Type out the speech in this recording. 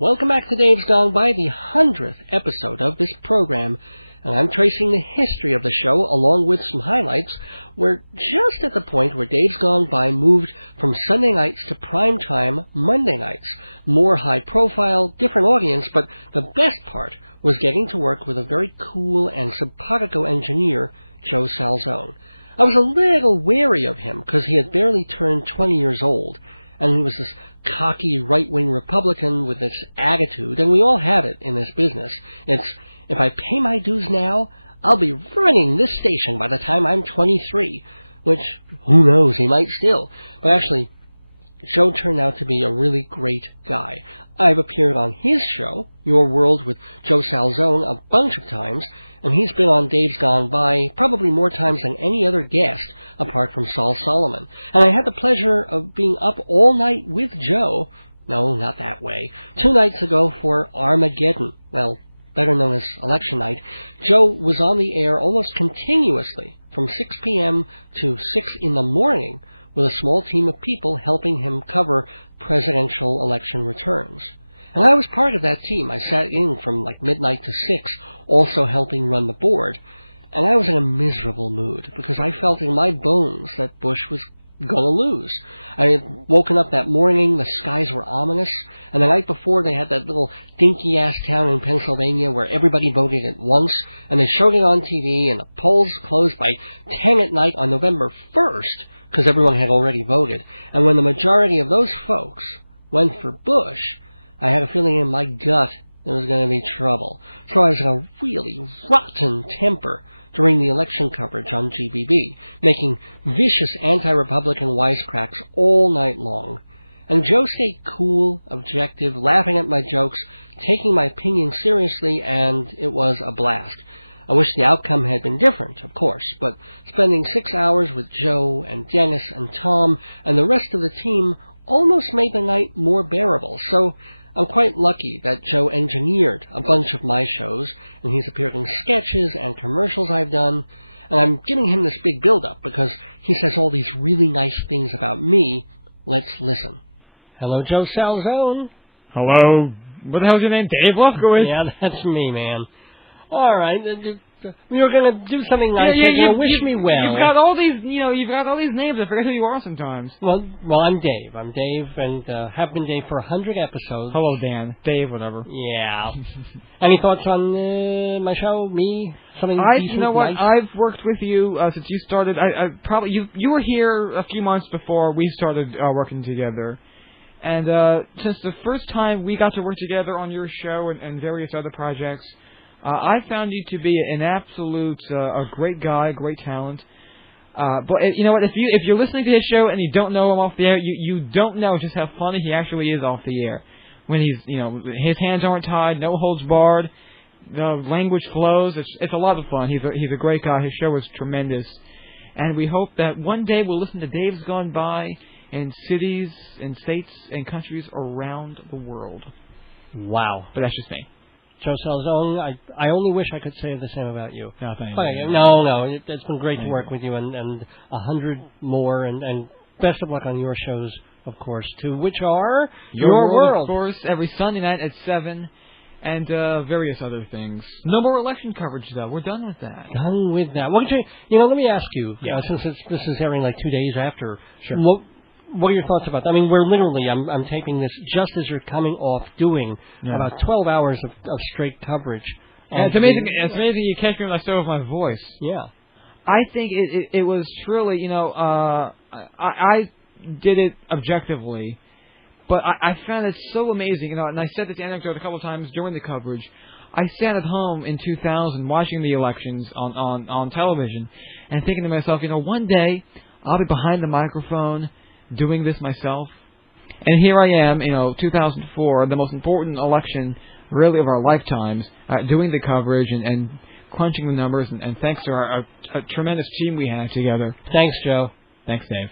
Welcome back to Dave's Gone By, the 100th episode of this program, and I'm tracing the history of the show along with some highlights. We're just at the point where Dave's Gone By moved from Sunday nights to primetime Monday nights. More high profile, different audience, but the best part was getting to work with a very cool and simpatico engineer, Joe Salzone. I was a little wary of him because he had barely turned 20 years old. And he was this cocky right-wing Republican with this attitude, and we all have it in this business. It's, if I pay my dues now, I'll be running this station by the time I'm 23, which, who knows, he might still. But actually, Joe turned out to be a really great guy. I've appeared on his show, Your World with Joe Salzone, a bunch of times, and he's been on Dave's Gone By probably more times than any other guest, apart from Saul Solomon. And I had the pleasure of being up all night with Joe, no, not that way, 2 nights ago for Armageddon, well, better known as Election Night. Joe was on the air almost continuously from 6 p.m. to 6 in the morning with a small team of people helping him cover presidential election returns. And I was part of that team. I sat in from like midnight to 6, also helping run the board. And I was in a miserable mood because I felt in my bones that Bush was going to lose. I had woken up that morning, the skies were ominous, and the night before they had that little dinky-ass town in Pennsylvania where everybody voted at once, and they showed it on TV, and the polls closed by 10 at night on November 1st, because everyone had already voted. And when the majority of those folks went for Bush, I had a feeling in my gut there was going to be trouble. So I was in a really rotten temper during the election coverage on GBB, making vicious anti-Republican wisecracks all night long. And Joe stayed cool, objective, laughing at my jokes, taking my opinion seriously, and it was a blast. I wish the outcome had been different, of course, but spending 6 hours with Joe and Dennis and Tom and the rest of the team almost made the night more bearable. So I'm quite lucky that Joe engineered a bunch of my shows, and he's appeared in sketches and commercials I've done, and I'm giving him this big build-up because he says all these really nice things about me. Let's listen. Hello, Joe Salzone. Hello. What the hell's your name? Dave Lefkowitz? Yeah, that's me, man. All right. We were going to do something nice. Wish me well. You've got all these, you've got all these names. I forget who you are sometimes. Well, I'm Dave. I'm Dave, and have been Dave for 100 episodes. Hello, Dan. Dave, whatever. Yeah. Any thoughts on my show? Me? Something decent? You know what? Nice? I've worked with you since you started. I probably you were here a few months before we started working together, and since the first time we got to work together on your show and various other projects. I found you to be an absolute, a great guy, great talent. But you know what? If you're listening to his show and you don't know him off the air, you don't know just how funny he actually is off the air. When he's, his hands aren't tied, no holds barred, the language flows. It's a lot of fun. He's a great guy. His show is tremendous, and we hope that one day we'll listen to Dave's Gone By in cities and states and countries around the world. Wow! But that's just me. Joe Salzone, I only wish I could say the same about you. No, thank you. No, it's been great to work with you, and 100 more, and best of luck on your shows, of course, too, which are Your World, of course, every Sunday night at 7, and various other things. No more election coverage, though. We're done with that. Done with that. Well, let me ask you, since this is airing like 2 days after, sure. What are your thoughts about that? I mean, we're literally, I'm taping this just as you're coming off doing about 12 hours of straight coverage. It's amazing. It's amazing you catch me when I start with my voice. Yeah. I think it was truly, I did it objectively, but I found it so amazing, and I said this anecdote a couple of times during the coverage. I sat at home in 2000 watching the elections on television and thinking to myself, one day I'll be behind the microphone doing this myself. And here I am, 2004, the most important election, really, of our lifetimes, doing the coverage and crunching the numbers, and thanks to our tremendous team we have together. Thanks, Joe. Thanks, Dave.